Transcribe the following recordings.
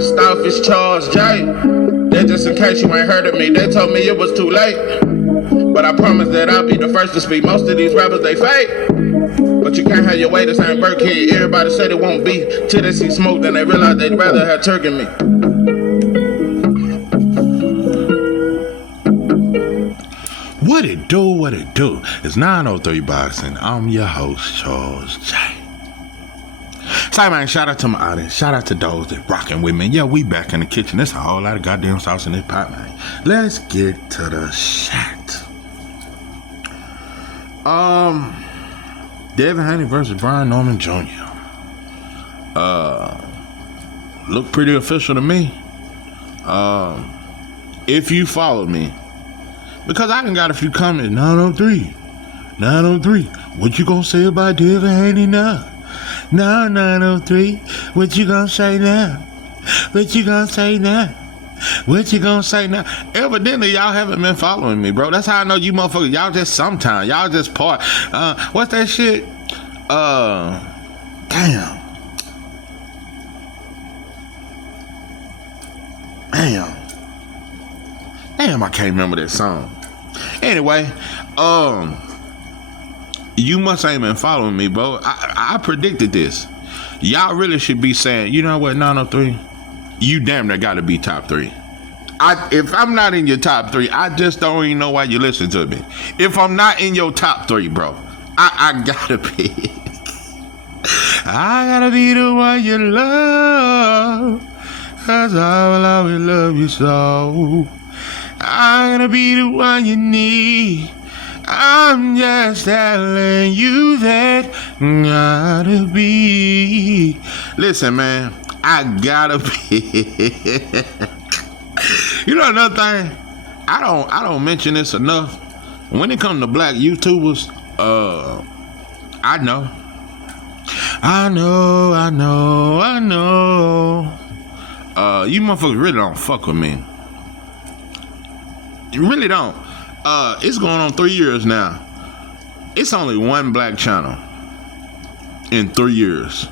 First off, it's Charles J. That just in case you ain't heard of me. They told me it was too late, but I promise that I'll be the first to speak. Most of these rappers, they fake, but you can't have your way. This ain't Burkhead. Everybody said it won't be till they see smoke, then they realize they'd rather have turkey than me. What it do? It's 903 Boxing. I'm your host, Charles J. Say, man, shout out to my audience. Shout out to those that rocking with me. Yeah, we back in the kitchen. There's a whole lot of goddamn sauce in this pot, man. Let's get to the shot. Devin, Haney versus Brian Norman Jr. Look pretty official to me. If you follow me, because I done got a few comments. 903. What you gonna say about Devin Haney now? No, 903. What you gonna say now? What you gonna say now? Evidently, y'all haven't been following me, bro. That's how I know you motherfuckers. Y'all just sometimes. Y'all just part. What's that shit? Damn, I can't remember that song. Anyway, you must ain't been following me, bro. I predicted this. Y'all really should be saying, you know what, 903? You damn near gotta be top 3. If I'm not in your top 3, I just don't even know why you listen to me. If I'm not in your top 3, bro, I gotta be. I gotta be the one you love, 'cause I will always love you so. I'm gonna be the one you need. I'm just telling you that gotta be. Listen, man, I gotta be. You know another thing? I don't mention this enough. When it comes to black YouTubers, I know. You motherfuckers really don't fuck with me. You really don't. It's going on 3 years now. It's only one black channel in 3 years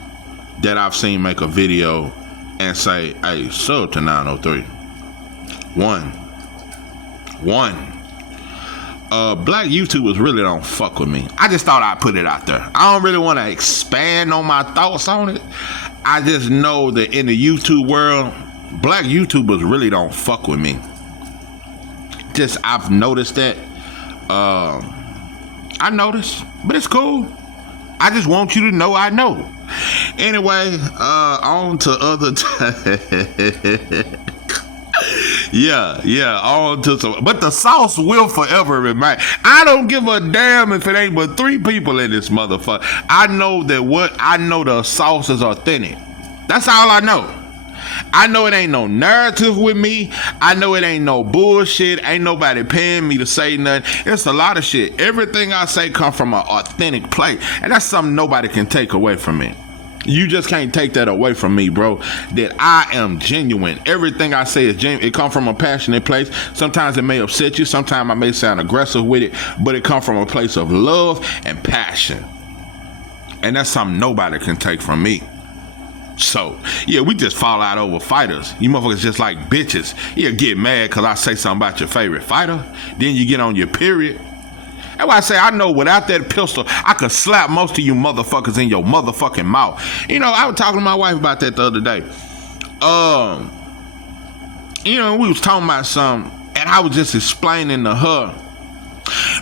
that I've seen make a video and say, hey, sub to 903. One. Black YouTubers really don't fuck with me. I just thought I'd put it out there. I don't really want to expand on my thoughts on it. I just know that in the YouTube world, black YouTubers really don't fuck with me. I've noticed that. I noticed, but it's cool. I just want you to know I know. Anyway, on to other Yeah, on to some. But the sauce will forever remain. I don't give a damn if it ain't but 3 people in this motherfucker. I know the sauce is authentic. That's all I know. I know it ain't no narrative with me. I know it ain't no bullshit. Ain't nobody paying me to say nothing. It's a lot of shit. Everything I say come from an authentic place. And that's something nobody can take away from me. You just can't take that away from me, bro. That I am genuine. Everything I say is genuine. It comes from a passionate place. Sometimes it may upset you. Sometimes I may sound aggressive with it. But it comes from a place of love and passion. And that's something nobody can take from me. So, yeah, we just fall out over fighters. You motherfuckers just like bitches. You get mad because I say something about your favorite fighter. Then you get on your period. That's why I say I know without that pistol, I could slap most of you motherfuckers in your motherfucking mouth. You know, I was talking to my wife about that the other day. We was talking about something, and I was just explaining to her.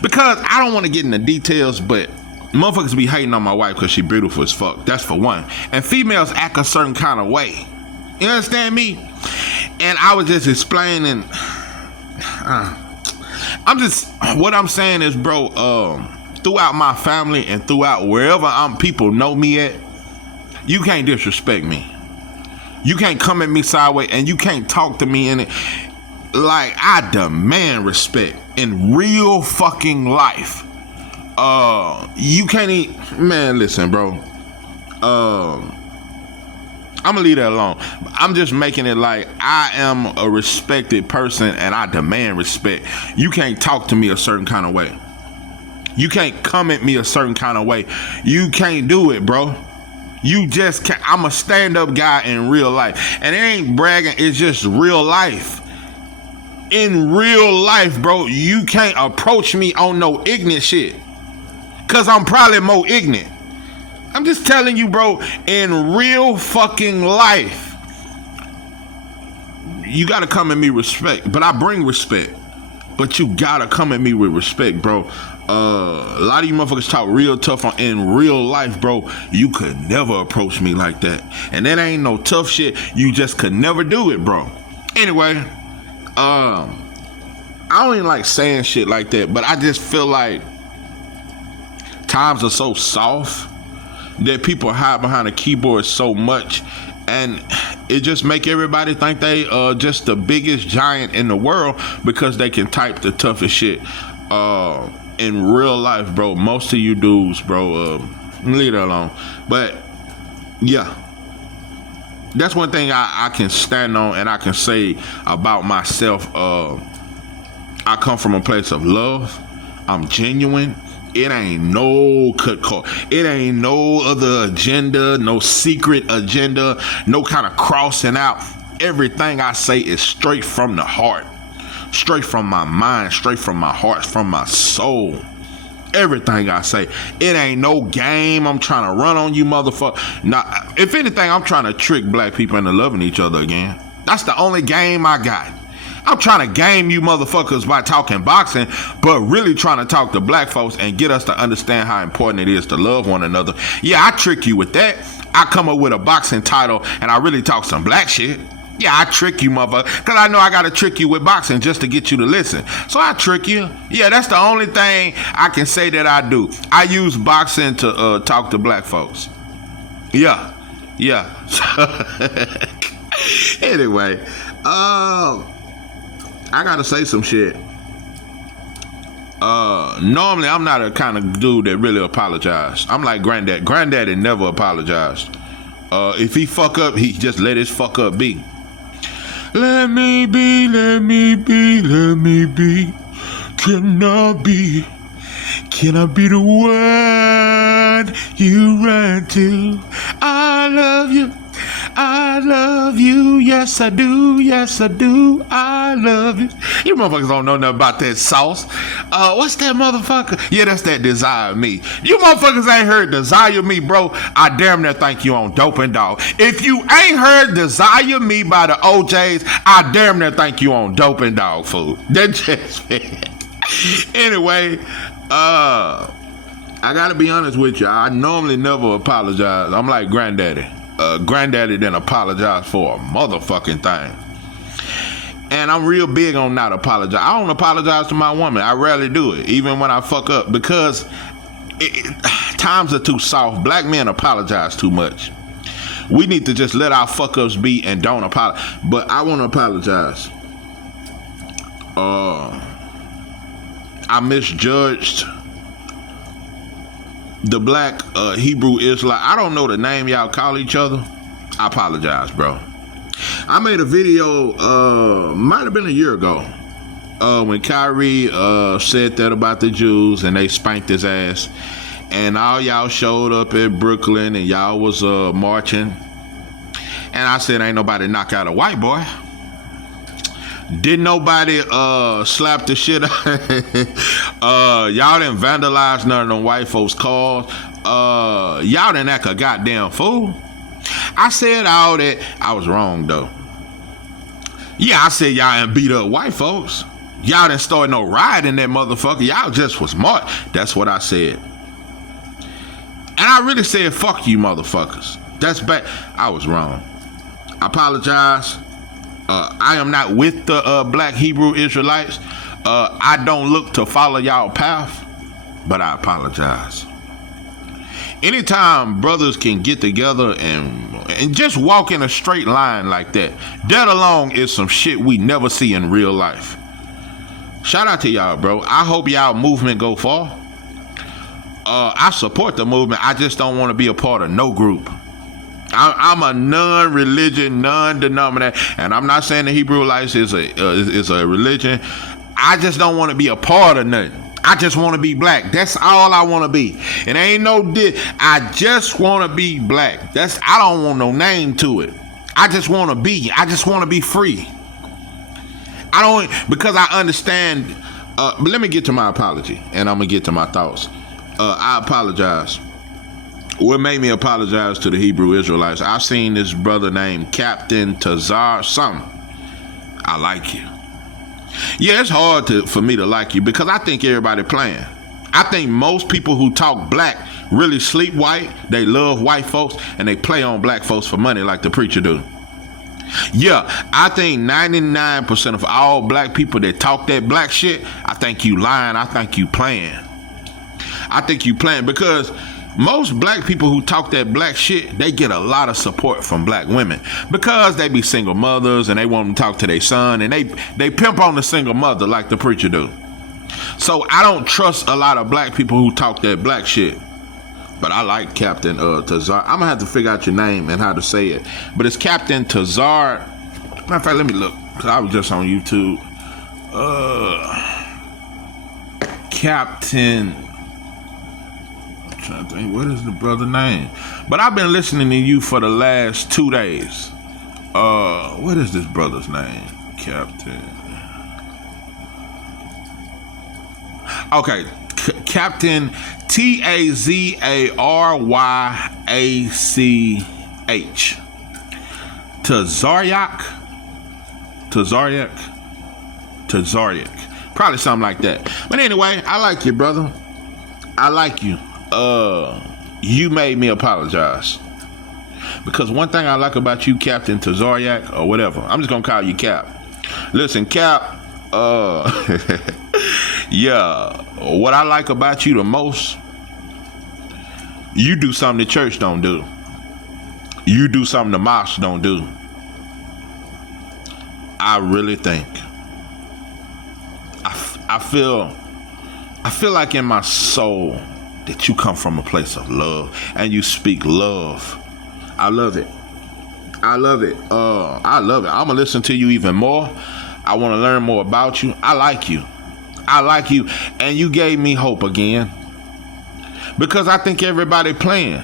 Because I don't want to get into details, but motherfuckers be hating on my wife because she beautiful as fuck. That's for one. And females act a certain kind of way. You understand me? And I was just explaining. What I'm saying is, bro, throughout my family and throughout wherever people know me at, you can't disrespect me. You can't come at me sideways, and you can't talk to me in it. Like, I demand respect in real fucking life. You can't man, listen, bro. I'm gonna leave that alone. I'm just making it like I am a respected person and I demand respect. You can't talk to me a certain kind of way. You can't come at me a certain kind of way. You can't do it, bro. You just can't. I'm a stand-up guy in real life. And it ain't bragging, it's just real life. In real life, bro, you can't approach me on no ignorant shit. Cause I'm probably more ignorant. I'm just telling you, bro, in real fucking life, you gotta come at me respect. But I bring respect. But you gotta come at me with respect, bro. A lot of you motherfuckers talk real tough in real life, bro. You could never approach me like that. And that ain't no tough shit. You just could never do it, bro. Anyway, I don't even like saying shit like that, but I just feel like times are so soft that people hide behind a keyboard so much, and it just make everybody think they just the biggest giant in the world because they can type the toughest shit. In real life, bro, most of you dudes, bro, leave it alone. But yeah, that's one thing I can stand on and I can say about myself. I come from a place of love. I'm genuine. It ain't no cut call. It ain't no other agenda, no secret agenda, no kind of crossing out. Everything I say is straight from the heart, straight from my mind, straight from my heart, from my soul. Everything I say, it ain't no game I'm trying to run on you, motherfucker. Nah, if anything, I'm trying to trick black people into loving each other again. That's the only game I got. I'm trying to game you motherfuckers by talking boxing, but really trying to talk to black folks and get us to understand how important it is to love one another. Yeah, I trick you with that. I come up with a boxing title and I really talk some black shit. Yeah, I trick you, motherfucker, because I know I got to trick you with boxing just to get you to listen. So I trick you. Yeah, that's the only thing I can say that I do. I use boxing to talk to black folks. Yeah. Anyway, I gotta say some shit. Normally I'm not a kind of dude that really apologize. I'm like Granddad. Granddaddy never apologized. If he fuck up, he just let his fuck up be. Let me be, let me be, let me be. Can I be the one you run to? I love you. I love you, yes I do, I love you. You motherfuckers don't know nothing about that sauce. What's that motherfucker? Yeah, that's that Desire Me. You motherfuckers ain't heard Desire Me, bro. I damn near think you on Dope and Dog. If you ain't heard Desire Me by the OJs, I damn near think you on Dope and Dog, fool. That just anyway, I gotta be honest with you. I normally never apologize. I'm like Granddaddy. Granddaddy didn't apologize for a motherfucking thing. And I'm real big on not apologize. I don't apologize to my woman. I rarely do it, even when I fuck up, because times are too soft. Black men apologize too much. We need to just let our fuck ups be and don't apologize. But I want to apologize. I misjudged the black Hebrew Israelite. I don't know the name y'all call each other. I apologize, bro. I made a video, might have been a year ago, when Kyrie said that about the Jews and they spanked his ass. And all y'all showed up in Brooklyn and y'all was marching. And I said, ain't nobody knock out a white boy. Didn't nobody slap the shit out? Y'all didn't vandalize none of them white folks' cars. Y'all didn't act a goddamn fool. I said all that. I was wrong though. Yeah, I said y'all didn't beat up white folks. Y'all didn't start no riot in that motherfucker. Y'all just was smart. That's what I said. And I really said fuck you motherfuckers. That's bad. I was wrong. I apologize. I am not with the black Hebrew Israelites. I don't look to follow y'all path, but I apologize. Anytime brothers can get together and just walk in a straight line like that, that alone is some shit we never see in real life. Shout out to y'all, bro. I hope y'all movement go far. I support the movement. I just don't want to be a part of no group. I'm a non-religion, non-denominational, and I'm not saying the Hebrew Israelites is a religion. I just don't want to be a part of nothing. I just want to be black. That's all I want to be. And ain't no I just want to be black. I don't want no name to it. I just want to be. I just want to be free. Because I understand. But let me get to my apology, and I'm gonna get to my thoughts. I apologize. What made me apologize to the Hebrew Israelites? I've seen this brother named Captain Tazar something. I like you. Yeah, it's hard for me to like you because I think everybody playing. I think most people who talk black really sleep white. They love white folks and they play on black folks for money like the preacher do. Yeah, I think 99% of all black people that talk that black shit, I think you lying. I think you playing. I think you playing because most black people who talk that black shit, they get a lot of support from black women because they be single mothers and they want to talk to their son and they pimp on the single mother like the preacher do. So I don't trust a lot of black people who talk that black shit. But I like Captain Tazar. I'm gonna have to figure out your name and how to say it. But it's Captain Tazar. Matter of fact, let me look because I was just on YouTube. Captain. Trying to think, what is the brother name? But I've been listening to you for the last 2 days. What is this brother's name? Captain. Okay, Captain Tazaryak. Tazaryak. Probably something like that. But anyway, I like you, brother. I like you. You made me apologize. Because one thing I like about you, Captain Tazaryak, or whatever, I'm just gonna call you Cap. Listen, Cap, yeah, what I like about you the most, you do something the church don't do. You do something the mosque don't do. I really think. I feel like in my soul that you come from a place of love and you speak love. I love it. I love it. I love it. I'm gonna listen to you even more. I want to learn more about you. I like you. I like you. And you gave me hope again. Because I think everybody playing.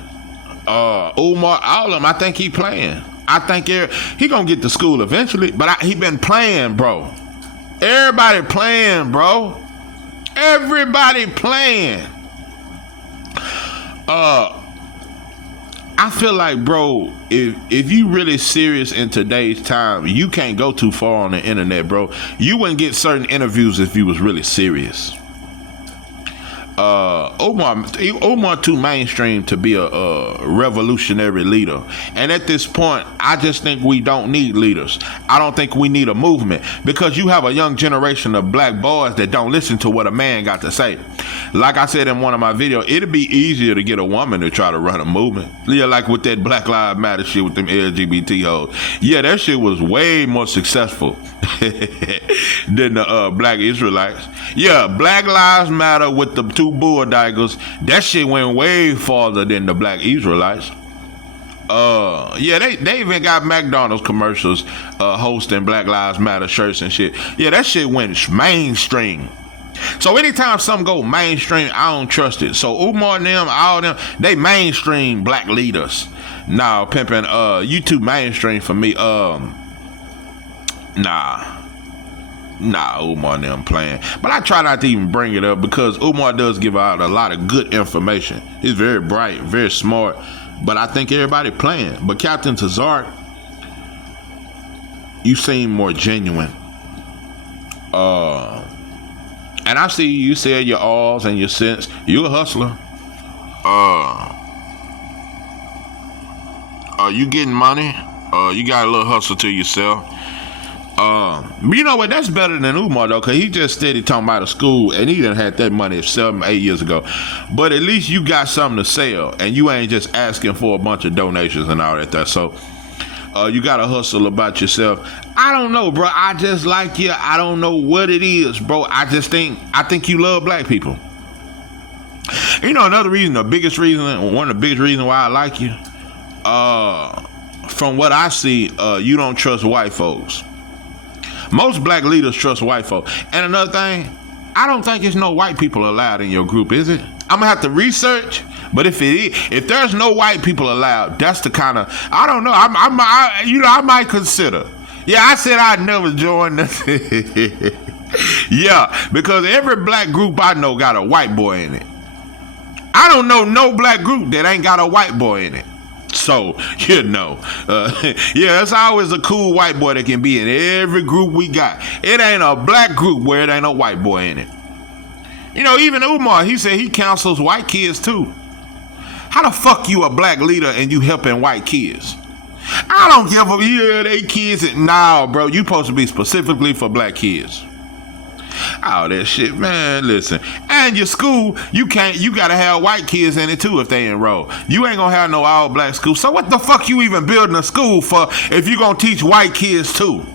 Umar, all of them, I think he playing. I think he gonna get to school eventually, but he been playing, bro. Everybody playing, bro. Everybody playing. I feel like, bro, if you really serious in today's time, you can't go too far on the internet, bro. You wouldn't get certain interviews if you was really serious. Omar too mainstream to be a revolutionary leader, and at this point I just think we don't need leaders. I don't think we need a movement, because you have a young generation of black boys that don't listen to what a man got to say. Like I said in one of my videos, it'd be easier to get a woman to try to run a movement. Yeah, like with that Black Lives Matter shit with them LGBT hoes. Yeah, that shit was way more successful than the black Israelites. Yeah, Black Lives Matter with the two bulldaggers, that shit went way farther than the black Israelites. Yeah, they even got McDonald's commercials hosting Black Lives Matter shirts and shit. Yeah, that shit went mainstream. So anytime something go mainstream, I don't trust it. So Umar and them, all them, they mainstream black leaders. Nah, pimping, you too mainstream for me. Nah, Umar and them playing. But I try not to even bring it up because Umar does give out a lot of good information. He's very bright, very smart. But I think everybody playing. But Captain Tazar, you seem more genuine. And I see you said your alls and your cents. You a hustler. You getting money. You got a little hustle to yourself. But you know what? That's better than Umar though, cause he just steady talking about a school, and he done had that money 7-8 years ago. But at least you got something to sell, and you ain't just asking for a bunch of donations and all that. So, you got to hustle about yourself. I don't know, bro. I just like you. I don't know what it is, bro. I think you love black people. You know, another reason, one of the biggest reasons why I like you, from what I see, you don't trust white folks. Most black leaders trust white folks. And another thing, I don't think it's no white people allowed in your group, is it? I'm gonna have to research. But if it is, if there's no white people allowed, that's the kind of, I don't know. I might consider. Yeah, I said I'd never join this. Yeah, because every black group I know got a white boy in it. I don't know no black group that ain't got a white boy in it. So, yeah, it's always a cool white boy that can be in every group we got. It ain't a black group where it ain't a white boy in it. Even Umar, he said he counsels white kids too. How the fuck you a black leader and you helping white kids? I don't give a, they kids. Nah, bro, you supposed to be specifically for black kids. All that shit, man, listen. And your school, you gotta have white kids in it too if they enroll. You ain't gonna have no all black school. So what the fuck you even building a school for if you gonna teach white kids too?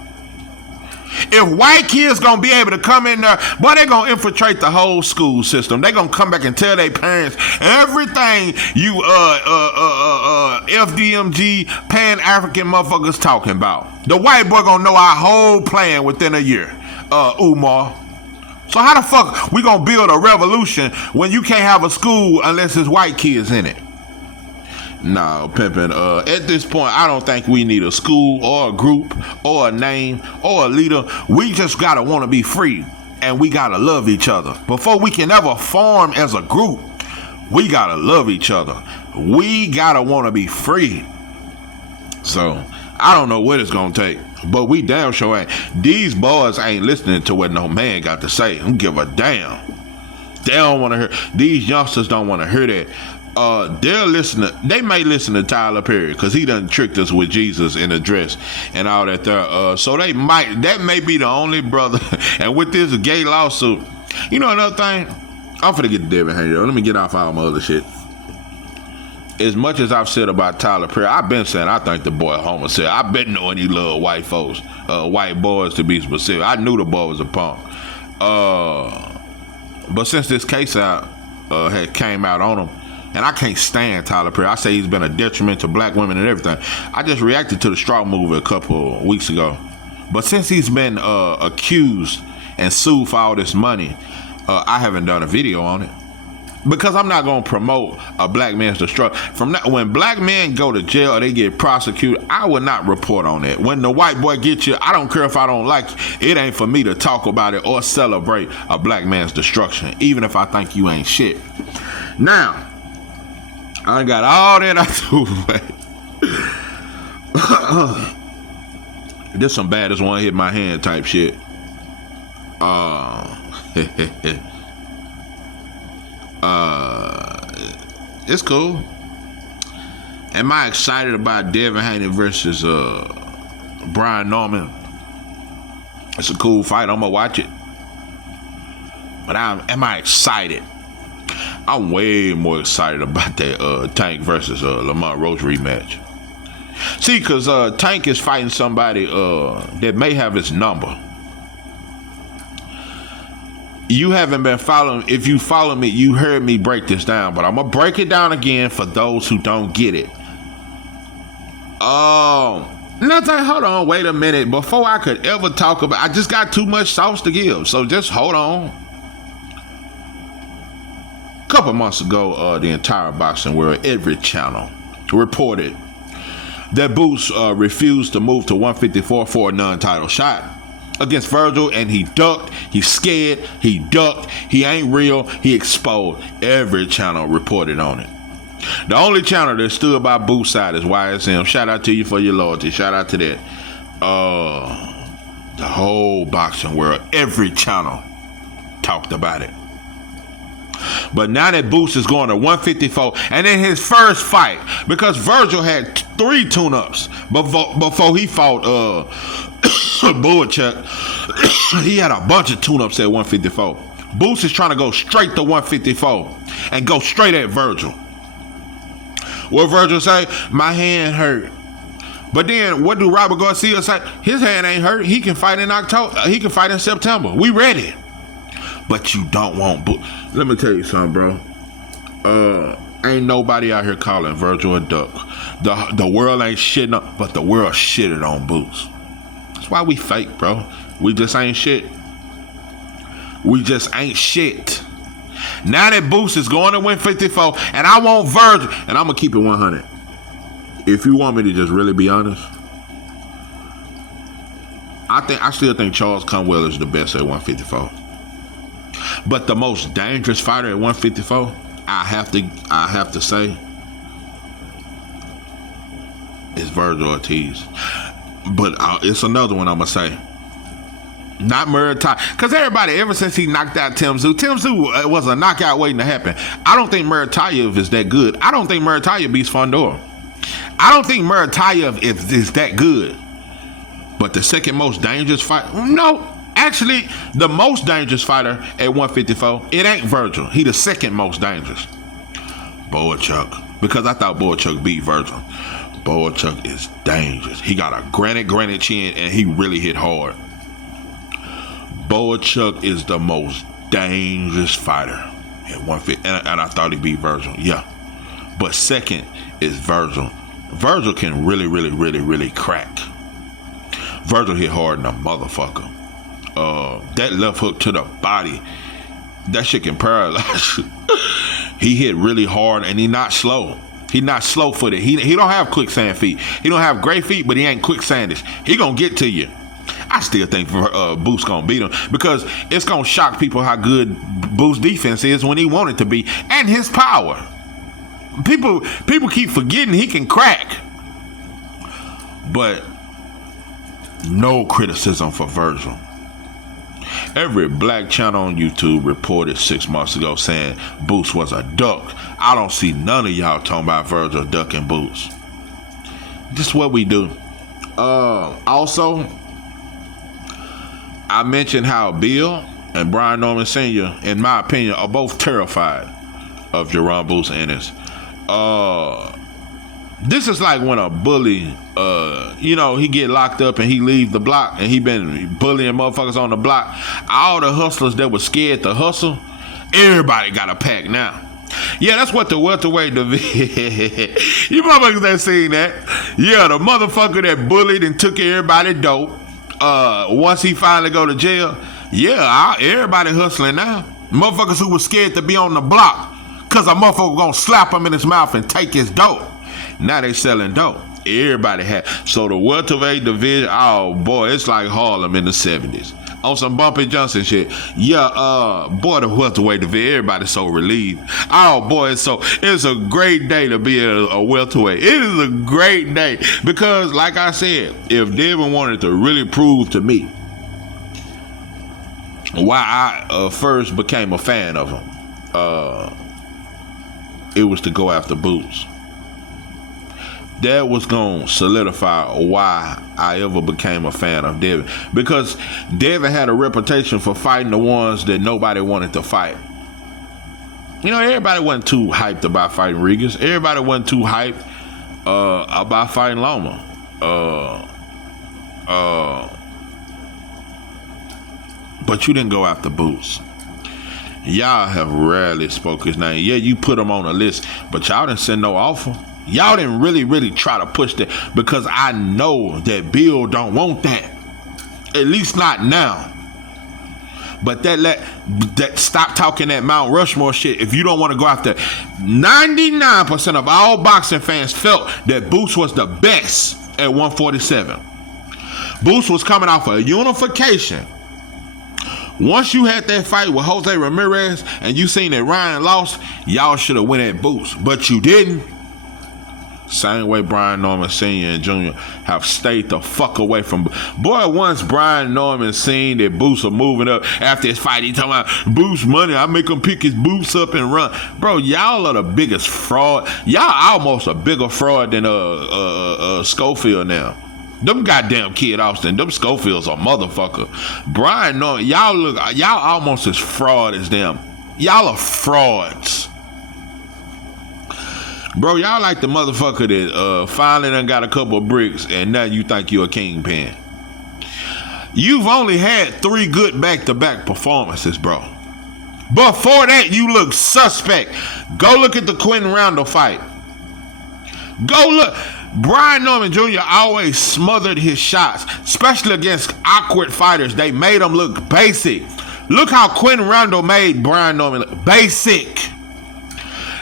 If white kids gonna be able to come in there, boy, they gonna infiltrate the whole school system. They gonna come back and tell their parents everything you FDMG Pan-African motherfuckers talking about. The white boy gonna know our whole plan within a year, Umar. So how the fuck we gonna build a revolution when you can't have a school unless there's white kids in it? No, pimpin'. At this point, I don't think we need a school or a group or a name or a leader. We just gotta want to be free, and we gotta love each other. Before we can ever form as a group, we gotta love each other. We gotta want to be free. So I don't know what it's gonna take, but we damn sure ain't. These boys ain't listening to what no man got to say. Don't give a damn. They don't want to hear. These youngsters don't want to hear that. They may listen to Tyler Perry because he done tricked us with Jesus in a dress and all that there. So that may be the only brother. And with this gay lawsuit, another thing, I'm finna get to Devin Haney. Let me get off all my other shit. As much as I've said about Tyler Perry, I've been saying I think the boy homosexual. I've been knowing he loved white folks, white boys to be specific. I knew the boy was a punk. But since this case had came out on him, and I can't stand Tyler Perry. I say he's been a detriment to black women and everything. I just reacted to the straw movie a couple weeks ago. But since he's been accused and sued for all this money, I haven't done a video on it. Because I'm not going to promote a black man's destruction. When black men go to jail or they get prosecuted, I would not report on it. When the white boy gets you, I don't care if I don't like you. It ain't for me to talk about it or celebrate a black man's destruction, even if I think you ain't shit. Now, I got all that out the way. This some baddest one hit my hand type shit. It's cool. Am I excited about Devin Haney versus Brian Norman? It's a cool fight. I'm gonna watch it. But am I excited? I'm way more excited about that Tank versus Lamont Roach rematch. See, because Tank is fighting somebody that may have his number. You haven't been following. If you follow me, you heard me break this down, but I'm going to break it down again for those who don't get it. Nothing. Hold on. Wait a minute. Before I could ever talk about, I just got too much sauce to give. So just hold on. A couple months ago, the entire boxing world, every channel reported that Boots refused to move to 154 for a non-title shot against Virgil, and he ducked, he scared, he ducked, he ain't real, he exposed. Every channel reported on it. The only channel that stood by Boots' side is YSM. Shout out to you for your loyalty. Shout out to that. The whole boxing world, every channel talked about it. But now that Boots is going to 154, and in his first fight, because Virgil had 3 tune-ups before he fought Bullchuck, he had a bunch of tune-ups at 154. Boots is trying to go straight to 154 and go straight at Virgil. What Virgil say? My hand hurt. But then what do Robert Garcia say? His hand ain't hurt. He can fight in October. He can fight in September. We ready. But you don't want Boots. Let me tell you something, bro. Ain't nobody out here calling Virgil a duck. The world ain't shitting up, but the world shitted on Boots. That's why we fake, bro. We just ain't shit. We just ain't shit. Now that Boost is going to 154, and I want Virgil, and I'm gonna keep it 100. If you want me to just really be honest, I still think Charles Conwell is the best at 154. But the most dangerous fighter at 154, I have to say, is Virgil Ortiz. But it's another one I'm gonna say. Not Muay, because everybody, ever since he knocked out Tim Tszyu was a knockout waiting to happen. I don't think Muay is that good. I don't think Muay beats Fondor. I don't think Muay is that good. But the second most dangerous fight, no, actually, the most dangerous fighter at 154, it ain't Virgil. He the second most dangerous. Boychuk, because I thought Boychuk beat Virgil. Boychuk is dangerous. He got a granite chin, and he really hit hard. Boychuk is the most dangerous fighter at 150, and I thought he beat Virgil. Yeah, but second is Virgil. Virgil can really crack. Virgil hit hard in a motherfucker. That left hook to the body, that shit can paralyze. He hit really hard, and he not slow. He not slow footed. He don't have quicksand feet. He don't have great feet, but he ain't quicksandish. He gonna get to you. I still think Boost gonna beat him, because it's gonna shock people how good Boost defense is when he want it to be, and his power. People keep forgetting he can crack. But no criticism for Virgil. Every black channel on YouTube reported 6 months ago saying Boost was a duck. I don't see none of y'all talking about Virgil ducking Boost. This is what we do. Also, I mentioned how Bill and Brian Norman Sr., in my opinion, are both terrified of Jerome Boost Ennis. This is like when a bully, he get locked up and he leave the block, and he been bullying motherfuckers on the block. All the hustlers that were scared to hustle, everybody got a pack now. Yeah, that's what the welterweight division. You motherfuckers that seen that? Yeah, the motherfucker that bullied and took everybody dope. Once he finally go to jail, yeah, everybody hustling now. Motherfuckers who was scared to be on the block, cause a motherfucker gonna slap him in his mouth and take his dope. Now they selling dope. Everybody had. So the welterweight division, oh boy, it's like Harlem in the 70s. On some Bumpy Johnson shit. Yeah, boy, the welterweight division, everybody's so relieved. Oh boy, it's a great day to be a welterweight. It is a great day, because like I said, if Devin wanted to really prove to me why I first became a fan of him, it was to go after Boots. That was going to solidify why I ever became a fan of Devin. Because Devin had a reputation for fighting the ones that nobody wanted to fight. Everybody wasn't too hyped about fighting Regis. Everybody wasn't too hyped about fighting Loma. But you didn't go after Boots. Y'all have rarely spoke his name. Yeah, you put him on a list, but y'all didn't send no offer. Y'all didn't really try to push that, because I know that Bill don't want that. At least not now. But that stop talking that Mount Rushmore shit. If you don't want to go after, 99% of all boxing fans felt that Boots was the best at 147. Boots was coming off a unification. Once you had that fight with Jose Ramirez and you seen that Ryan lost, y'all should have went at Boots, but you didn't. Same way Brian Norman Sr. and Jr. have stayed the fuck away from. Boy, once Brian Norman seen that Boots are moving up after his fight, he talking about Boots money, I make him pick his boots up and run. Bro, y'all are the biggest fraud. Y'all almost a bigger fraud than Schofield now. Them goddamn Kid Austin, them Schofields are motherfucker. Brian Norman, y'all almost as fraud as them. Y'all are frauds. Bro, y'all like the motherfucker that finally done got a couple of bricks and now you think you're a kingpin. You've only had 3 good back-to-back performances, bro. Before that, you look suspect. Go look at the Quentin Randall fight. Go look. Brian Norman Jr. always smothered his shots, especially against awkward fighters. They made him look basic. Look how Quentin Randall made Brian Norman look basic.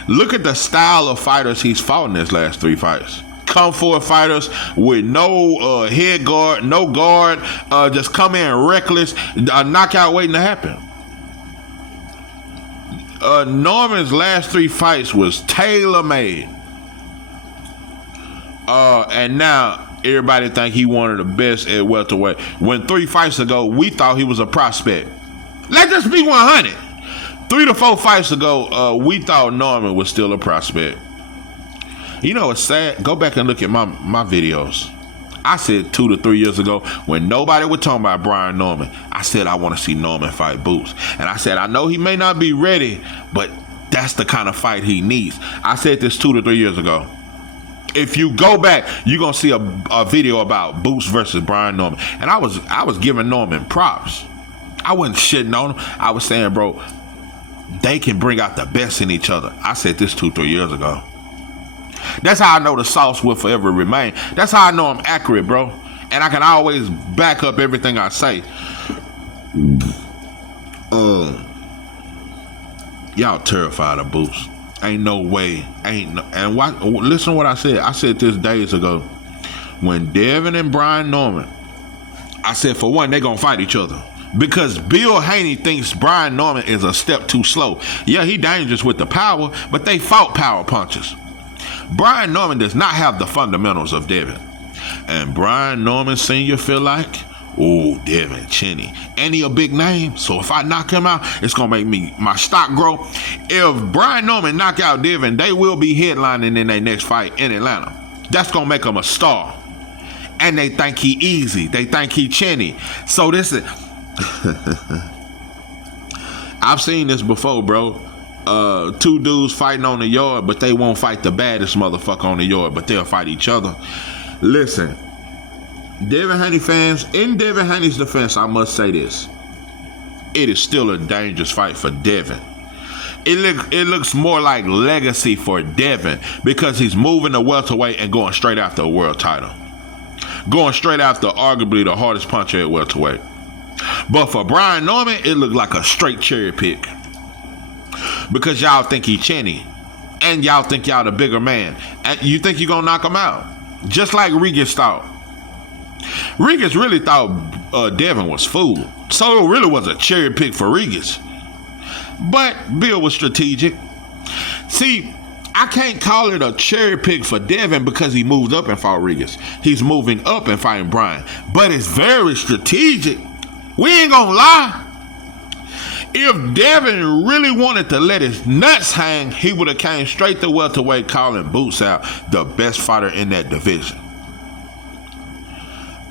Look at the style of fighters he's fought in his last 3 fights. Come forward fighters with no head guard, no guard, just come in reckless, a knockout waiting to happen. Norman's last 3 fights was tailor-made. And now everybody think he one of the best at welterweight. When 3 fights ago, we thought he was a prospect. Let's just be 100. 3 to 4 fights ago, we thought Norman was still a prospect. You know, it's sad. Go back and look at my videos. I said 2 to 3 years ago, when nobody was talking about Brian Norman, I said I want to see Norman fight Boots. And I said, I know he may not be ready, but that's the kind of fight he needs. I said this 2 to 3 years ago. If you go back, you're going to see a video about Boots versus Brian Norman. And I was giving Norman props. I wasn't shitting on him. I was saying, bro, they can bring out the best in each other. I said this 2-3 years ago. That's how I know the sauce will forever remain. That's how I know I'm accurate, bro. And I can always back up everything I say. Y'all terrified of Boots. Ain't no way. And listen to what I said. I said this days ago. When Devin and Brian Norman, I said, for one, they gonna fight each other. Because Bill Haney thinks Brian Norman is a step too slow. Yeah, he dangerous with the power, but they fought power punches. Brian Norman does not have the fundamentals of Devin. And Brian Norman Sr. feel like, oh, Devin Cheney. And he a big name, so if I knock him out, it's going to make my stock grow. If Brian Norman knock out Devin, they will be headlining in their next fight in Atlanta. That's going to make him a star. And they think he easy. They think he Cheney. So this is... I've seen this before, bro. 2 dudes fighting on the yard, but they won't fight the baddest motherfucker on the yard, but they'll fight each other. Listen, Devin Haney fans, in Devin Haney's defense, I must say this. It is still a dangerous fight for Devin. It looks more like legacy for Devin because he's moving to welterweight and going straight after a world title. Going straight after arguably the hardest puncher at welterweight. But for Brian Norman, it looked like a straight cherry pick. Because y'all think he Cheney. And y'all think y'all the bigger man. And you think you're gonna knock him out. Just like Regis thought. Regis really thought Devin was fooled. So it really was a cherry pick for Regis. But Bill was strategic. See, I can't call it a cherry pick for Devin because he moved up and fought Regis. He's moving up and fighting Brian. But it's very strategic. We ain't gonna lie. If Devin really wanted to let his nuts hang, he would have came straight to welterweight calling Boots out, the best fighter in that division.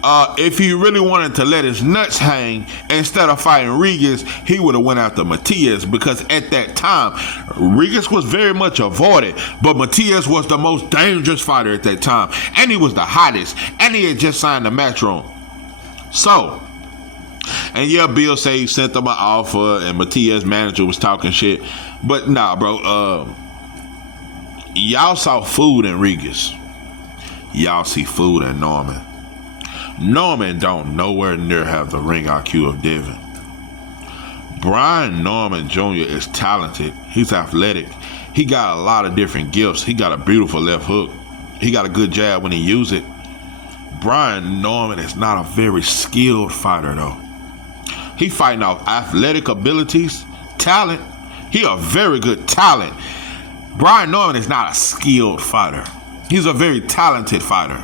If he really wanted to let his nuts hang, instead of fighting Regis, he would have went after Matias because at that time, Regis was very much avoided, but Matias was the most dangerous fighter at that time, and he was the hottest, and he had just signed the matchroom. So, and yeah, Bill said he sent them an offer, and Matias' manager was talking shit, but nah, bro, y'all saw food in Regis. Y'all see food in Norman. Norman don't nowhere near have the ring IQ of Devin. Brian Norman Jr. is talented. He's athletic. He got a lot of different gifts. He got a beautiful left hook. He got a good jab when he use it. Brian Norman is not a very skilled fighter though. He fighting off athletic abilities, talent. He a very good talent. Brian Norman is not a skilled fighter. He's a very talented fighter.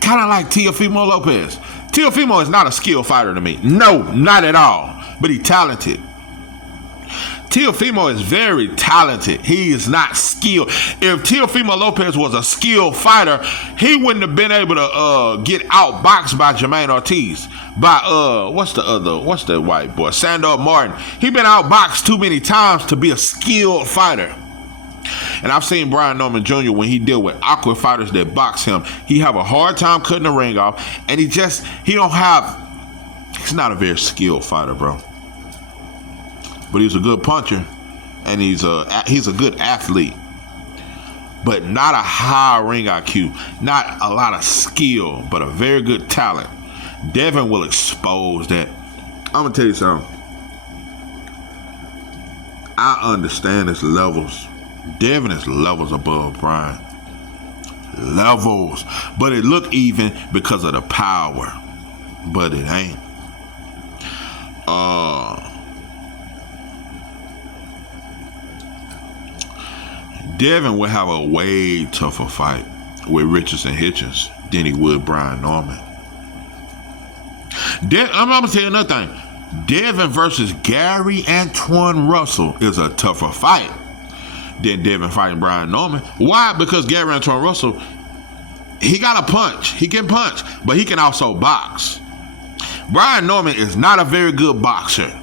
Kind of like Teofimo Lopez. Teofimo is not a skilled fighter to me. No, not at all. But he's talented. Teofimo is very talented. He is not skilled. If Teofimo Lopez was a skilled fighter, he wouldn't have been able to get outboxed by Jermaine Ortiz. By what's the white boy? Sandor Martin. He been outboxed too many times to be a skilled fighter. And I've seen Brian Norman Jr. when he deal with awkward fighters that box him, he have a hard time cutting the ring off, and he's not a very skilled fighter, bro. But he's a good puncher, and he's a good athlete, but not a high ring IQ, not a lot of skill, but a very good talent. Devin will expose that. I'm gonna tell you something. I understand it's levels. Devin is levels above Brian. Levels. But it look even because of the power. But it ain't. Devin would have a way tougher fight with Richardson Hitchens than he would Brian Norman. I'm gonna tell you another thing. Devin versus Gary Antoine Russell is a tougher fight than Devin fighting Brian Norman. Why? Because Gary Antoine Russell, he got a punch. He can punch, but he can also box. Brian Norman is not a very good boxer.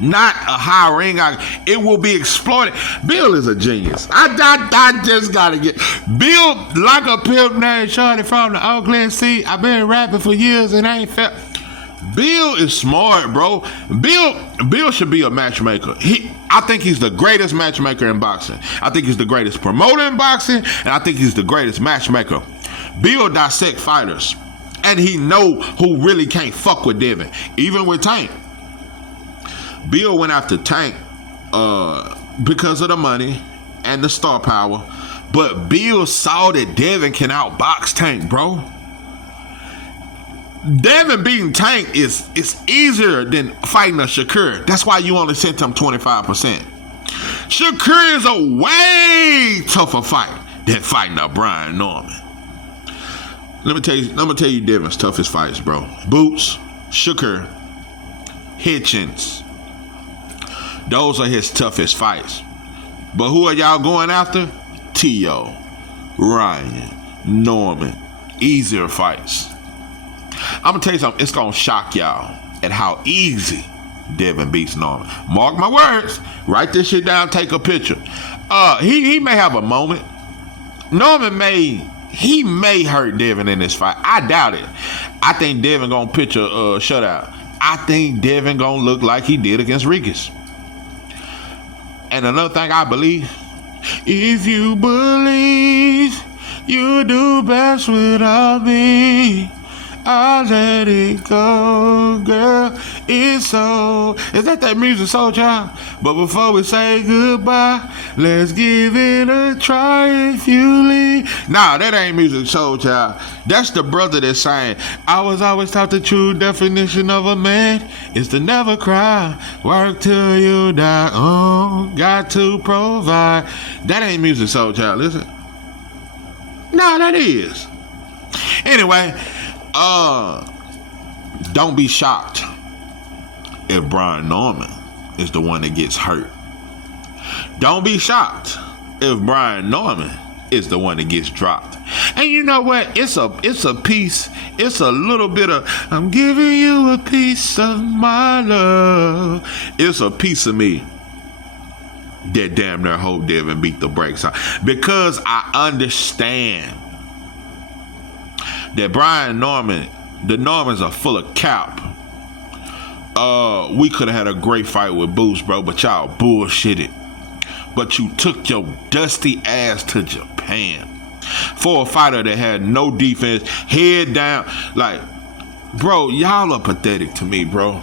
Not a high ring. It will be exploited. Bill is a genius. I just gotta get Bill like a pimp named Shorty from the Oakland Sea. I've been rapping for years and ain't felt. Bill is smart, bro. Bill should be a matchmaker. I think he's the greatest matchmaker in boxing. I think he's the greatest promoter in boxing, and I think he's the greatest matchmaker. Bill dissect fighters, and he know who really can't fuck with Devin, even with Tank. Bill went after Tank because of the money and the star power, but Bill saw that Devin can outbox Tank, bro. Devin beating Tank is easier than fighting a Shakur. That's why you only sent him 25%. Shakur is a way tougher fight than fighting a Brian Norman. Let me tell you Devin's toughest fights, bro. Boots, Shakur, Hitchens. Those are his toughest fights. But who are y'all going after? T.O., Ryan, Norman. Easier fights. I'm going to tell you something. It's going to shock y'all at how easy Devin beats Norman. Mark my words. Write this shit down. Take a picture. He may have a moment. Norman may hurt Devin in this fight. I doubt it. I think Devin going to pitch a shutout. I think Devin going to look like he did against Rigas. And another thing I believe, if you believe you do best without me, I'll let it go, girl. It's so. Is that Music Soul Child? But before we say goodbye, let's give it a try if you leave. Nah, that ain't Music Soul Child. That's the brother that's saying, I was always taught the true definition of a man is to never cry, work till you die. Oh, got to provide. That ain't Music Soul Child, is it? Nah, that is. Anyway. Don't be shocked if Brian Norman is the one that gets hurt. Don't be shocked if Brian Norman is the one that gets dropped. And you know what? It's a piece. It's a little bit of I'm giving you a piece of my love. It's a piece of me that damn near hope Devin beat the brakes out, because I understand that Brian Norman, the Normans are full of cap. We could have had a great fight with Boots, bro, but y'all bullshitted. But you took your dusty ass to Japan for a fighter that had no defense, head down. Like, bro, y'all are pathetic to me, bro.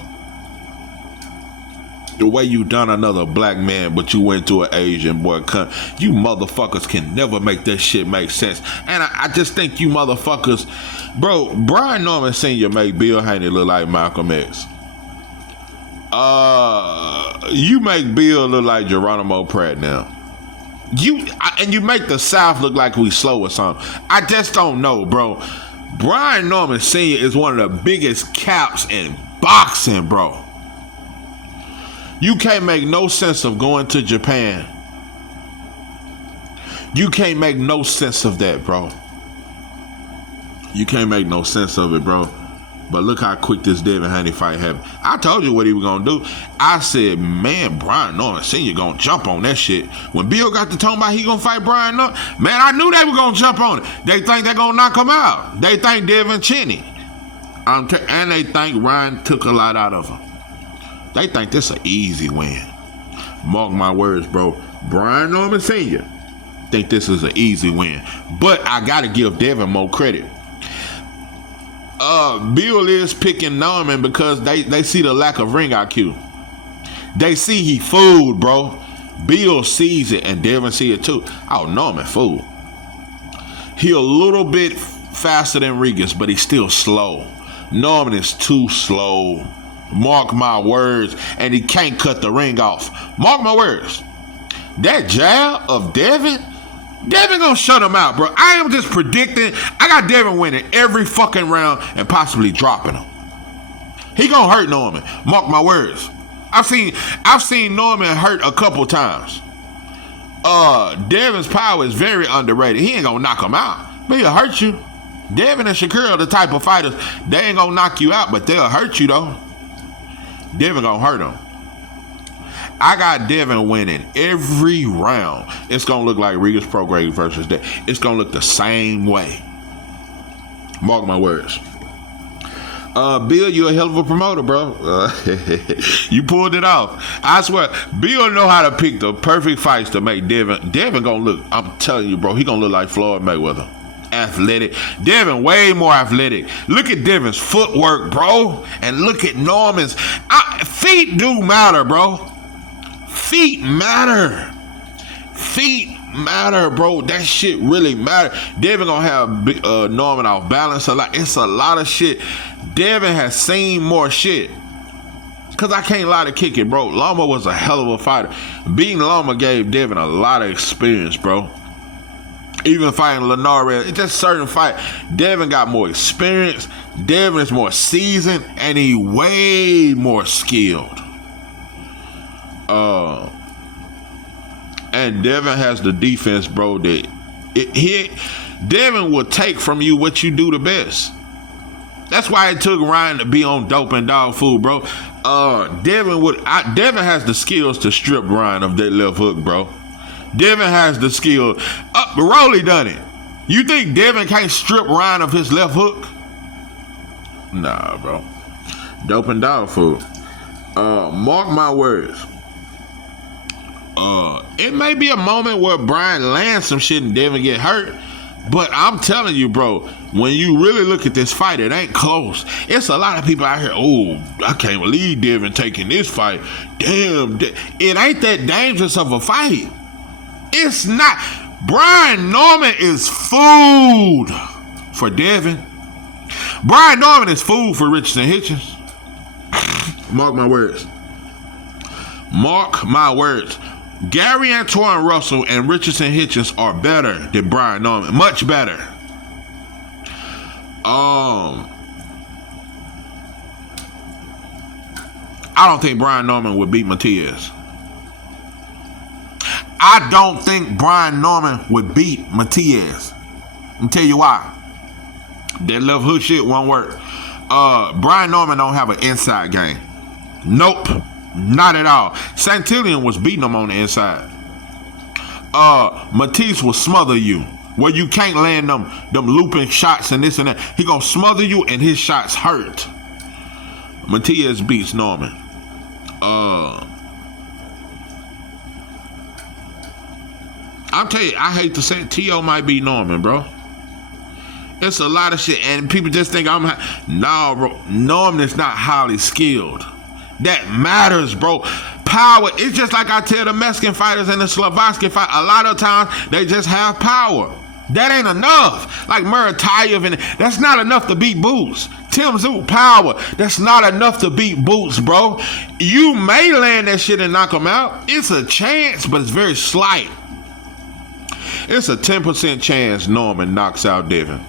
The way you done another black man, but you went to an Asian boy. You motherfuckers can never make that shit make sense. And I just think you motherfuckers, bro, Brian Norman Sr. make Bill Haney look like Malcolm X. You make Bill look like Geronimo Pratt now. You make the South look like we slow or something. I just don't know, bro. Brian Norman Sr. is one of the biggest caps in boxing, bro. You can't make no sense of going to Japan. You can't make no sense of that, bro. You can't make no sense of it, bro. But look how quick this Devin Haney fight happened. I told you what he was going to do. I said, man, Brian Norman Sr. going to jump on that shit. When Bill got to talking about he going to fight Brian Norman, man, I knew they were going to jump on it. They think they're going to knock him out. They think Devin Cheney. And they think Ryan took a lot out of him. They think this an easy win. Mark my words, bro. Brian Norman Sr. think this is an easy win. But I got to give Devin more credit. Bill is picking Norman because they see the lack of ring IQ. They see he fooled, bro. Bill sees it and Devin see it too. Oh, Norman fool. He a little bit faster than Regis, but he's still slow. Norman is too slow. Mark my words. And he can't cut the ring off. Mark my words. That jab of Devin gonna shut him out, bro. I am just predicting. I got Devin winning every fucking round and possibly dropping him. He gonna hurt Norman. Mark my words. I've seen Norman hurt a couple times. Devin's power is very underrated. He ain't gonna knock him out, but he'll hurt you. Devin and Shakur are the type of fighters, they ain't gonna knock you out, but they'll hurt you though. Devin gonna hurt him. I got Devin winning every round. It's gonna look like Regis Prograis versus Devin. It's gonna look the same way. Mark my words. Bill, you a hell of a promoter, bro. You pulled it off. I swear, Bill know how to pick the perfect fights to make Devin. Devin gonna look, I'm telling you, bro, he gonna look like Floyd Mayweather. Athletic. Devin way more athletic. Look at Devin's footwork, bro. And look at Norman's. Feet do matter, bro. Feet matter. Feet matter, bro. That shit really matter. Devin gonna have Norman off balance a lot. It's a lot of shit. Devin has seen more shit. Cause I can't lie to kick it, bro. Loma was a hell of a fighter. Beating Loma gave Devin a lot of experience, bro. Even fighting Linares, it's just certain fight. Devin got more experience. Devin is more seasoned, and he way more skilled. And Devin has the defense, bro. Devin will take from you what you do the best. That's why it took Ryan to be on dope and dog food, bro. Devin has the skills to strip Ryan of that left hook, bro. Devin has the skill. Rolly done it. You think Devin can't strip Ryan of his left hook? Nah, bro. Dope and dog food. Mark my words. It may be a moment where Brian lands some shit and Devin get hurt. But I'm telling you, bro, when you really look at this fight, it ain't close. It's a lot of people out here, oh, I can't believe Devin taking this fight. Damn, it ain't that dangerous of a fight. It's not. Brian Norman is food for Devin. Brian Norman is food for Richardson Hitchens. Mark my words. Mark my words. Gary Antoine Russell and Richardson Hitchens are better than Brian Norman. Much better. I don't think Brian Norman would beat Matias. I don't think Brian Norman would beat Matias. I'll tell you why. That left hook shit won't work. Brian Norman don't have an inside game. Nope. Not at all. Santillan was beating him on the inside. Matisse will smother you where you can't land them looping shots and this and that. He gonna smother you and his shots hurt. Matias beats Norman. I'll tell you, I hate to say it, T.O. might be Norman, bro. It's a lot of shit, and people just think nah, bro. Norman is not highly skilled. That matters, bro. Power, it's just like I tell the Mexican fighters and the Slovakian fight. A lot of times, they just have power. That ain't enough. Like Muratayev, and that's not enough to beat Boots. Tim Tszyu, power. That's not enough to beat Boots, bro. You may land that shit and knock him out. It's a chance, but it's very slight. It's a 10% chance Norman knocks out Devin.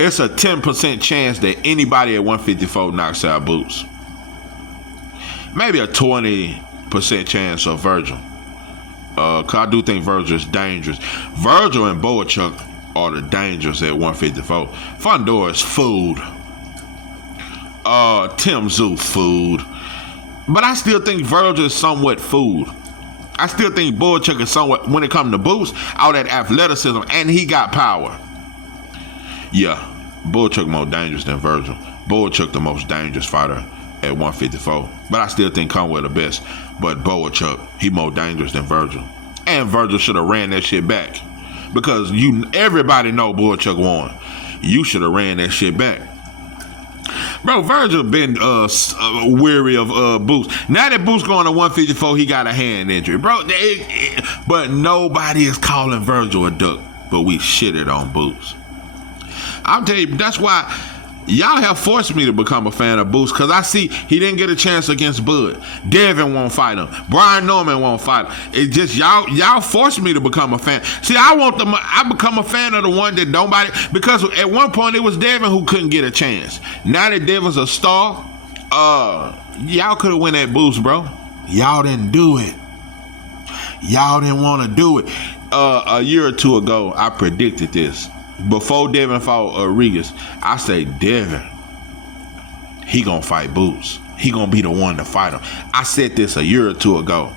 It's a 10% chance that anybody at 154 knocks out Boots. Maybe a 20% chance of Virgil. Cause I do think Virgil is dangerous. Virgil and Boachuk are the dangers at 154. Fondor is food. Tim Tszyu food. But I still think Virgil is somewhat food. I still think Boachuk is somewhat, when it comes to Boots, all that athleticism, and he got power. Yeah, Boachuk more dangerous than Virgil. Boachuk the most dangerous fighter at 154. But I still think Conway the best. But Boachuk, he more dangerous than Virgil. And Virgil should have ran that shit back. Because everybody know Boachuk won. You should have ran that shit back. Bro, Virgil been weary of Boots. Now that Boots going to 154, he got a hand injury. Bro, but nobody is calling Virgil a duck. But we shitted on Boots. I'll tell you, that's why y'all have forced me to become a fan of Boots, because I see he didn't get a chance against Bud. Devin won't fight him. Brian Norman won't fight him. It's just y'all forced me to become a fan. See, I become a fan of the one that nobody, because at one point it was Devin who couldn't get a chance. Now that Devin's a star, y'all could have won that Boost, bro. Y'all didn't do it. Y'all didn't want to do it. A year or two ago, I predicted this. Before Devin fought Rodriguez, I say Devin, he gonna fight Boots. He gonna be the one to fight him. I said this a year or two ago.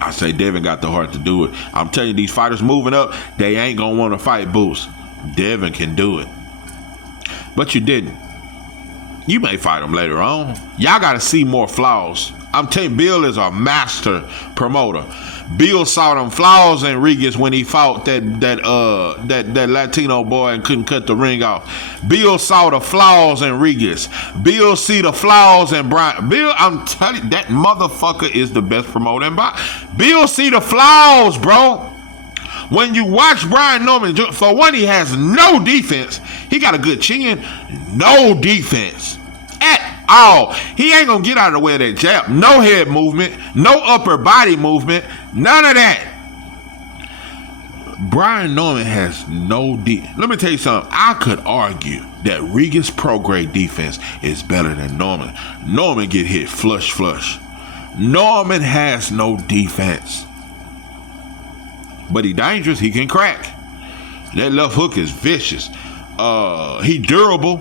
I say Devin got the heart to do it. I'm telling you, these fighters moving up, they ain't gonna want to fight Boots. Devin can do it. But you didn't. You may fight him later on. Y'all gotta see more flaws. I'm telling you, Bill is a master promoter. Bill saw them flaws in Rodriguez when he fought that Latino boy and couldn't cut the ring off. Bill saw the flaws in Rodriguez. Bill see the flaws in Brian. Bill, I'm telling you, that motherfucker is the best promoter in boxing. Bill see the flaws, bro. When you watch Brian Norman, for one, he has no defense. He got a good chin, no defense at all. He ain't gonna get out of the way of that jab. No head movement, no upper body movement, none of that. Brian Norman has no Let me tell you something. I could argue that Rodriguez pro-grade defense is better than Norman. Norman get hit flush. Norman has no defense. But he dangerous. He can crack. That left hook is vicious. He durable.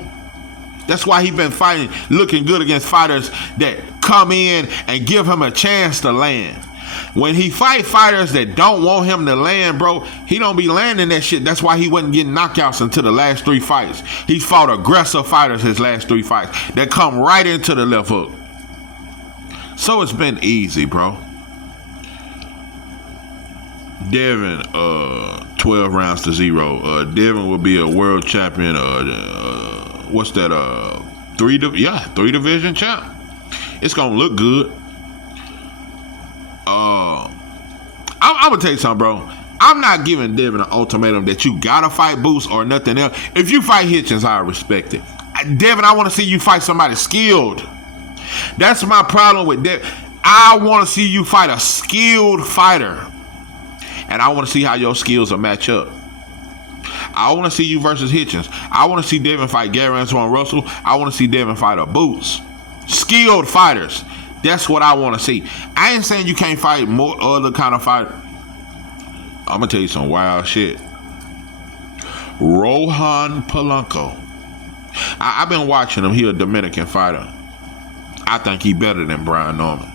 That's why he been fighting, looking good against fighters that come in and give him a chance to land. When he fight fighters that don't want him to land, bro, he don't be landing that shit. That's why he wasn't getting knockouts until the last 3 fights. He fought aggressive fighters his last 3 fights that come right into the left hook. So it's been easy, bro. Devin, 12 rounds to 0. Devin will be a world champion. What's that? 3 division champ. It's gonna look good. I'm gonna tell you something, bro. I'm not giving Devin an ultimatum that you gotta fight Boots or nothing else. If you fight Hitchens, I respect it. Devin, I want to see you fight somebody skilled. That's my problem with Devin. I want to see you fight a skilled fighter, and I want to see how your skills will match up. I want to see you versus Hitchens. I want to see Devin fight Gary Antoine Russell. I want to see Devin fight a Boots. Skilled fighters. That's what I want to see. I ain't saying you can't fight more other kind of fighter. I'm going to tell you some wild shit. Rohan Polanco. I've been watching him. He a Dominican fighter. I think he better than Brian Norman.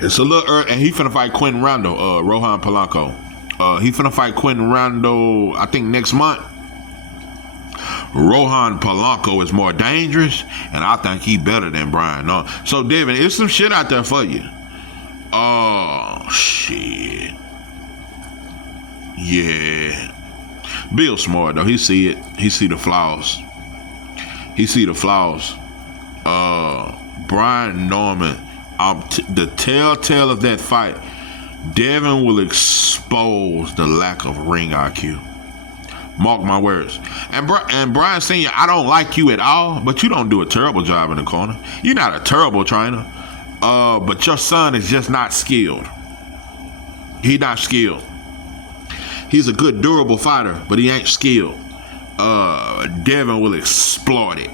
It's a little early, and he finna fight Quentin Rondo, Rohan Polanco. He finna fight Quentin Rondo, I think next month. Rohan Polanco is more dangerous, and I think he better than Brian Norman. So, Devin, there's some shit out there for you. Oh, shit. Yeah. Bill smart, though. He see it. He see the flaws. Brian Norman, the telltale of that fight, Devin will expose the lack of ring IQ. Mark my words. And Brian Sr., I don't like you at all, but you don't do a terrible job in the corner. You're not a terrible trainer. But your son is just not skilled. He's not skilled. He's a good, durable fighter, but he ain't skilled. Devin will exploit it.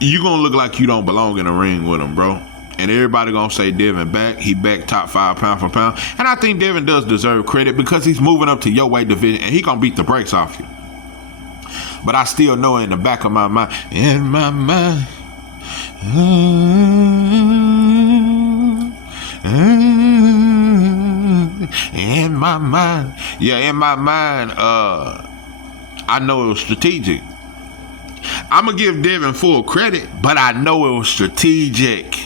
You gonna look like you don't belong in the ring with him, bro. And everybody gonna say Devin back. He back top 5 pound for pound. And I think Devin does deserve credit because he's moving up to your weight division and he gonna beat the brakes off you. But I still know in the back of my mind, in my mind, I know it was strategic. I'm going to give Devin full credit, but I know it was strategic.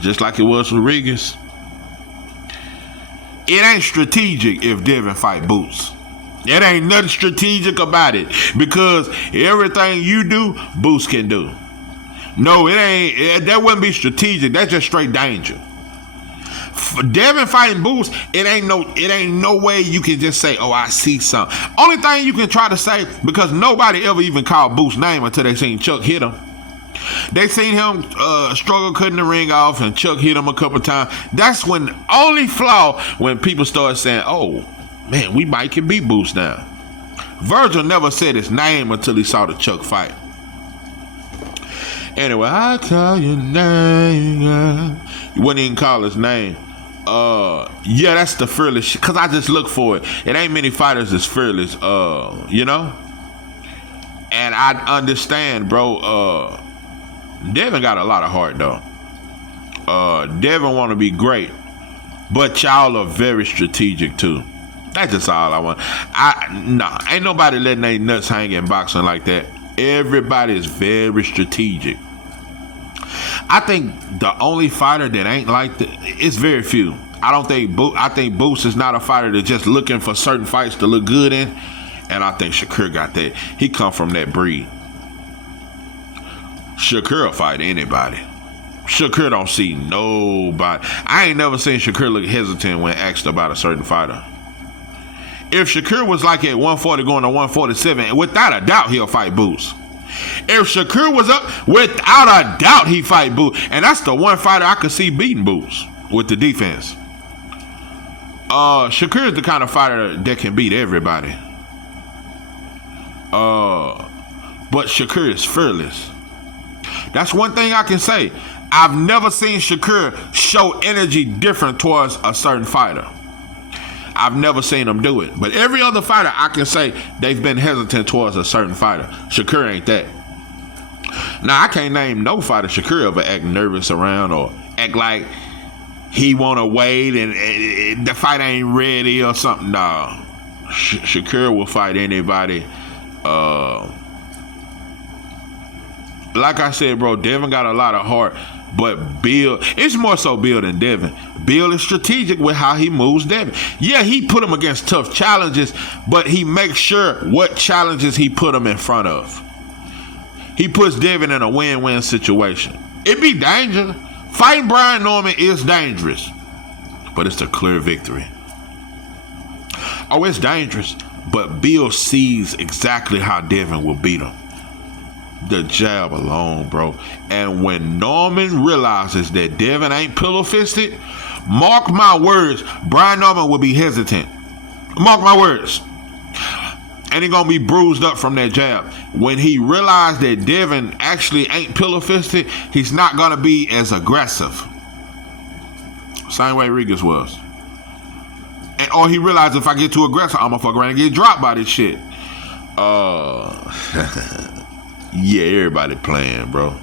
Just like it was for Rodriguez. It ain't strategic if Devin fight Boots. It ain't nothing strategic about it because everything you do, Boost can do. No, it ain't. That wouldn't be strategic. That's just straight danger. For Devin fighting Boost, it ain't no way you can just say, "Oh, I see something." Only thing you can try to say, because nobody ever even called Boost's name until they seen Chuck hit him. They seen him struggle cutting the ring off, and Chuck hit him a couple times. That's when only flaw when people start saying, "Oh, man, we might can beat Boost now." Virgil never said his name until he saw the Chuck fight. Anyway, I call your name. He wouldn't even call his name. Yeah, that's the fearless shit. Cause I just look for it. It ain't many fighters that's fearless. You know. And I understand, bro. Devin got a lot of heart though. Devin want to be great, but y'all are very strategic too. That's just all I want. Ain't nobody letting their nuts hang in boxing like that. Everybody is very strategic. I think the only fighter that ain't like that, it's very few. I think Boost is not a fighter that's just looking for certain fights to look good in. And I think Shakur got that. He come from that breed. Shakur will fight anybody. Shakur don't see nobody. I ain't never seen Shakur look hesitant when asked about a certain fighter. If Shakur was like at 140 going to 147, without a doubt he'll fight Boost. If Shakur was up, without a doubt he fight Boost. And that's the one fighter I could see beating Boost with the defense. Shakur is the kind of fighter that can beat everybody. But Shakur is fearless. That's one thing I can say. I've never seen Shakur show energy different towards a certain fighter. I've never seen him do it. But every other fighter, I can say they've been hesitant towards a certain fighter. Shakur ain't that. Now, I can't name no fighter Shakur ever act nervous around or act like he want to wait and the fight ain't ready or something. No. Shakur will fight anybody. Like I said, bro, Devin got a lot of heart. But Bill, it's more so Bill than Devin. Bill is strategic with how he moves Devin. Yeah, he put him against tough challenges, but he makes sure what challenges he put him in front of. He puts Devin in a win-win situation. It be danger. Fighting Brian Norman is dangerous, but it's a clear victory. Oh, it's dangerous, but Bill sees exactly how Devin will beat him. The jab alone, bro. And when Norman realizes that Devin ain't pillow-fisted, mark my words, Brian Norman will be hesitant. Mark my words. And he gonna be bruised up from that jab. When he realized that Devin actually ain't pillow-fisted, he's not gonna be as aggressive. Same way Rigas was. Or he realized if I get too aggressive, I'm gonna fuck around and get dropped by this shit. Yeah, everybody playing, bro.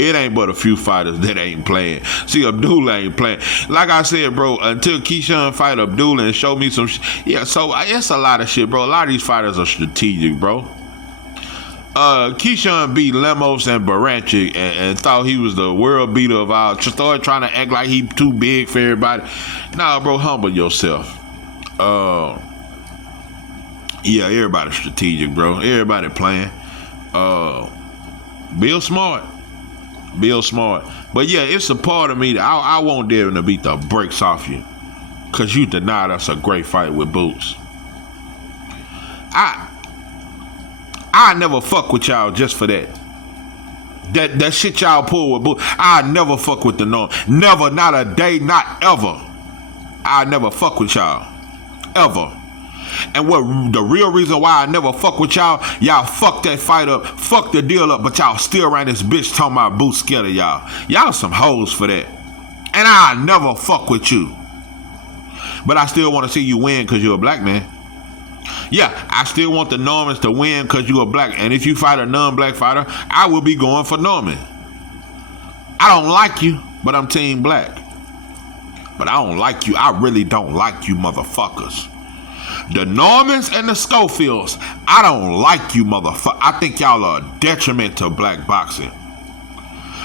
It ain't but a few fighters that ain't playing. See, Abdullah ain't playing. Like I said, bro, until Keyshawn fight Abdullah and show me some yeah, so it's a lot of shit, bro. A lot of these fighters are strategic, bro. Keyshawn beat Lemos and Baranchik and thought he was the world beater of all. Started trying to act like he too big for everybody. Nah, bro, humble yourself. Yeah, everybody's strategic, bro. Everybody playing. Bill smart. But yeah, it's a part of me that I want Devin to beat the brakes off you, cause you denied us a great fight with Boots. I never fuck with y'all just for that. That shit y'all pull with Boots. I never fuck with the norm. Never, not a day, not ever. I never fuck with y'all. Ever. And what the real reason why I never fuck with y'all fuck that fight up, fuck the deal up, but y'all still around this bitch talking about Boots scared of y'all. Y'all some hoes for that. And I never fuck with you. But I still want to see you win because you're a black man. Yeah, I still want the Normans to win because you're a black. And if you fight a non-black fighter, I will be going for Norman. I don't like you, but I'm team black. But I don't like you. I really don't like you motherfuckers. The Normans and the Schofields, I don't like you motherfuckers. I think y'all are a detriment to black boxing.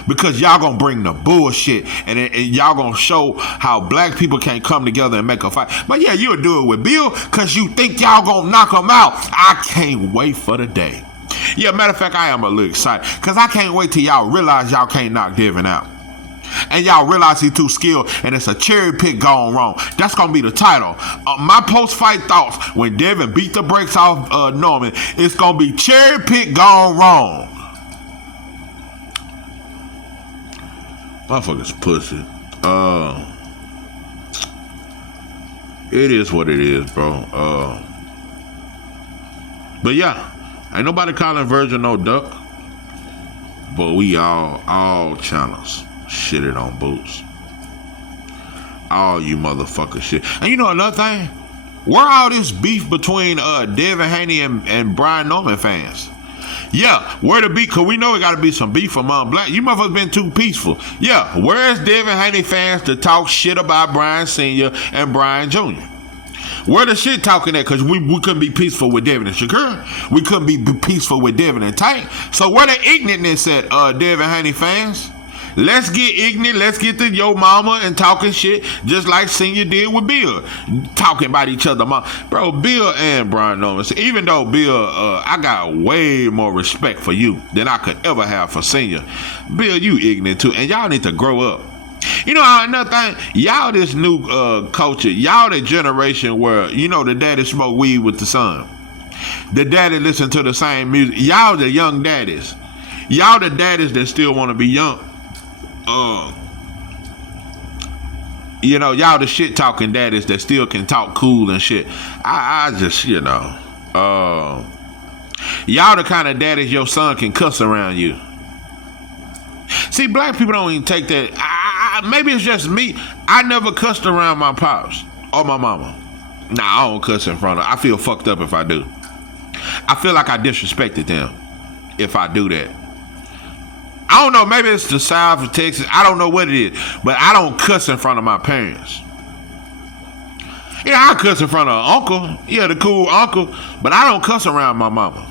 because y'all gonna bring the bullshit and y'all gonna show how black people can't come together and make a fight. But yeah, you'll do it with Bill because you think y'all gonna knock him out. I can't wait for the day. Yeah, matter of fact, I am a little excited because I can't wait till y'all realize y'all can't knock Devin out. And y'all realize he's too skilled and it's a cherry pick gone wrong. That's going to be the title. My post-fight thoughts when Devin beat the brakes off Norman, it's going to be cherry pick gone wrong. Motherfuckers pussy. It is what it is, bro. But yeah, ain't nobody calling Virgil no duck. But we all channels shitted on Boots. All you motherfuckers shit. And you know another thing? Where all this beef between Devin Haney and Brian Norman fans? Yeah, where the beef? Cause we know it gotta be some beef among black. You motherfuckers been too peaceful. Yeah, where's Devin Haney fans to talk shit about Brian Sr. and Brian Jr.? Where the shit talking at? Cause we couldn't be peaceful with Devin and Shakur. We couldn't be peaceful with Devin and Tank. So where the ignorantness at, Devin Haney fans? Let's get ignorant. Let's get to your mama and talking shit just like Senior did with Bill. Talking about each other. Bro, Bill and Brian Norman. Even though Bill, I got way more respect for you than I could ever have for Senior. Bill, you ignorant too. And y'all need to grow up. You know, another thing, y'all this new culture, y'all the generation where, you know, the daddy smoke weed with the son. The daddy listen to the same music. Y'all the young daddies. Y'all the daddies that still want to be young. You know, y'all the shit talking daddies that still can talk cool and shit. I just, you know, y'all the kind of daddies your son can cuss around you. See, black people don't even take that. Maybe it's just me. I never cussed around my pops or my mama. Nah, I don't cuss in front of them. I feel fucked up if I do. I feel like I disrespected them if I do that. I don't know, maybe it's the South of Texas. I don't know what it is. But I don't cuss in front of my parents. Yeah, I cuss in front of uncle. Yeah, the cool uncle. But I don't cuss around my mama.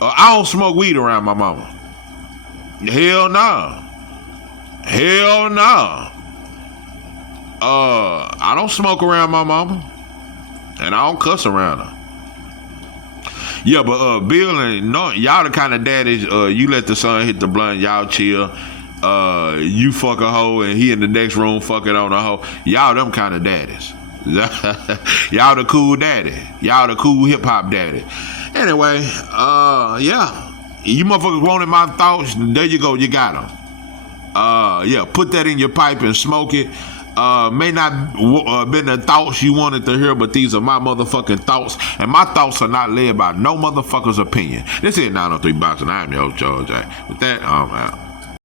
I don't smoke weed around my mama. Hell no. Hell no. I don't smoke around my mama. And I don't cuss around her. Yeah, but Bill and y'all the kind of daddies, you let the son hit the blunt, y'all chill. You fuck a hoe and he in the next room fucking on a hoe. Y'all them kind of daddies. Y'all the cool daddy. Y'all the cool hip hop daddy. Anyway, yeah. You motherfuckers wanted my thoughts, there you go, you got them. Yeah, put that in your pipe and smoke it. May not been the thoughts you wanted to hear, but these are my motherfucking thoughts, and my thoughts are not led by no motherfucker's opinion. This is 903 Boxing. I am your host, George. With that, I'm out.